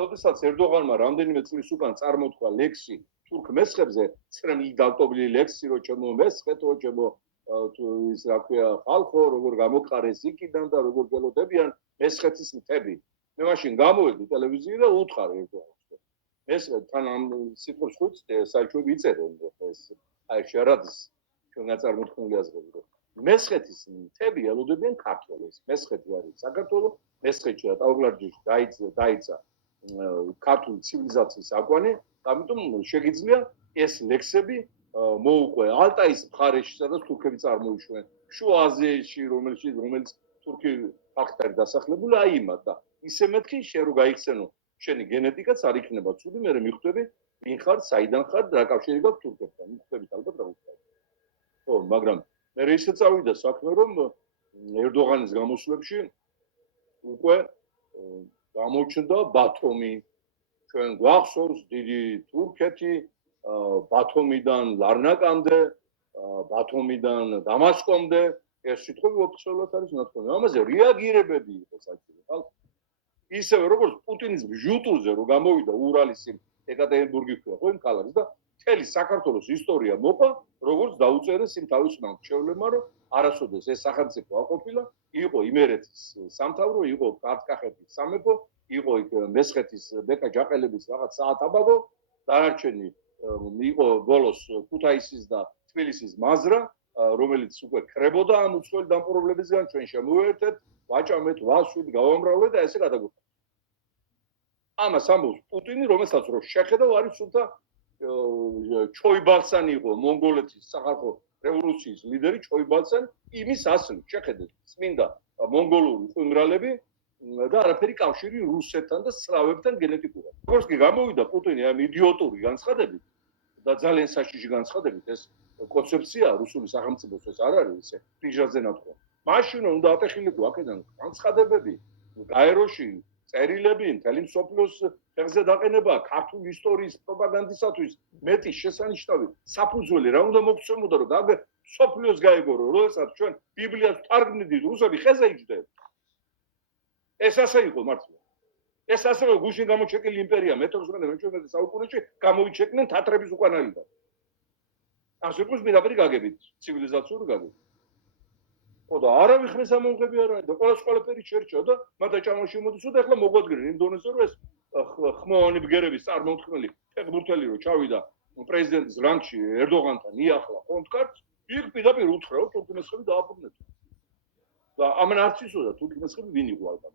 როდესაც ერდოღანმა რამდენიმე წლის უკან წარმოთქვა ლექსი თურქ მესხებზე, ცრემლი დავტობილი ლექსი, რომ ჩემო მესხეთო, ჩემო ის რა ქვია, ხალხო, როგორ გამოყარეს იქიდან და როგორ გელოდებიან მესხეთის მთები. მე მაშინ გამოვედი ტელევიზიიდან და უთხარი ერდოღანს. ეს თან ამ სიტყვებს ხუთს საჩუები იწერენ ეს აი შარადის ჩვენ გაწარმოთქმული აზრები რომ მესხეთის მთები ელოდებიან ქართველებს. მესხეთი არის საქართველო, მესხეთში და ტაუგლარჯიში დაიცა ქართული ცივილიზაციის აკვანი, ამიტომ შეგიძლია ეს ლექსები მოუყვე ალტაის მხარეში, სადაც თურქები წარმოიშვნენ, შუა აზიაში, რომელიც თურქი ხალხი არის დასახლებული, აი იმათ და ისე მეთქი შენ რო გაიხსენო შენი გენეტიკაც არ იქნება ცუდი, მე მიხვდები ვინ ხარ, საიდან ხარ, რა კავშირი გაქვს თურქებთან, მიხვდებით ალბათ რა ვუხარ. ხო, მაგრამ მე ისე წავიდა საქმე, რომ ერდოღანის გამოსვლებში უკვე გამოჩნდა ბათომი. ჩვენ გვახსოვს დიდი თურქეთი, ბათომიდან ლარნაკამდე, ბათომიდან დამასკომდე, ეს სიტყვები ოფიციალურად არის ნათქვამი. ამაზე რეაგირებები იყო საჭირო, ხალხი. ისევე როგორც პუტინის ბჟუტურზე რო გამოვიდა ურალის იმ ეკატერინბურგი ქვია, ხო იმ ქალაქს და მთელი საქართველოს ისტორია მოყვა, როგორც დაუწერეს იმ თავისმა მრჩევლებმა, რომ არასოდეს ეს სახელმწიფო არ ყოფილა, იყო იმერეთის სამთავრო, იყო კახეთის სამეფო, იყო იქ მესხეთის ბეკა ჯაყელების რაღაც საათაბაგო, დანარჩენი იყო ბოლოს ქუთაისის და თბილისის მაზრა, რომელიც უკვე ქრებოდა ამ უცხოელი დამპყრობლებისგან, ჩვენ შემოვერთეთ, ვაჭამეთ, ვასვით, გავამრავლეთ და ესე გადაგვიხართ. ამას ამბობს პუტინი, რომელსაც რო შეხედავ არის სულთა ჩოიბალსანი იყო მონღოლეთის სახალხო რევოლუციის ლიდერი ჩოიბალსანი, იმის ასლი შეხედეთ, წმინდა მონღოლური ყინვრალები და არაფერი კავშირი რუსეთთან და სლავებთან გენეტიკურად. როგორც კი გამოვიდა პუტინი ამ იდიოტური განცხადებით და ძალიან საშიში განცხადებით, ეს კონცეფცია რუსული სახელმწიფოს ეს არ არის ესე ფიჟაზე ნათქვა. მაშინ უნდა ატეხილიყო აქედან განცხადებები გაეროში წერილები, მთელი მსოფლიოს ფეხზე დაყენება ქართული ისტორიის პროპაგანდისათვის მეტი შესანიშნავი საფუძველი რა უნდა მოგცემოდა რომ მსოფლიოს გაეგორო, როდესაც ჩვენ ბიბლიას ვთარგმნით, რუსები ხეზე იჯდნენ. ეს ასე იყო მართლა. ეს ასევე გუშინ გამოჩეკილი იმპერია მე-19 საუკუნეში გამოიჩეკნენ თათრების უკანალიდან. ასე ყოს მიდაპირი გაგებით, ცივილიზაციური გაგებით. ხო და არავის ამონღები არ არის და ყველაფერი შერჩა და მათი ჭამაში მოდისო და ახლა მოგვადგნენ იმ დონეზე რომ ეს ხმოვანი ბგერების წარმოქმნელი ფეხბურთელი რო ჩავიდა პრეზიდენტის რანგში ერდოღანთან იახლა კონტკარტს იქ პირდაპირ უთხრა რომ თურქ მესხები დააბრუნეთ და ამან არც იცოდა თურქ მესხები ვინ იყო ალბათ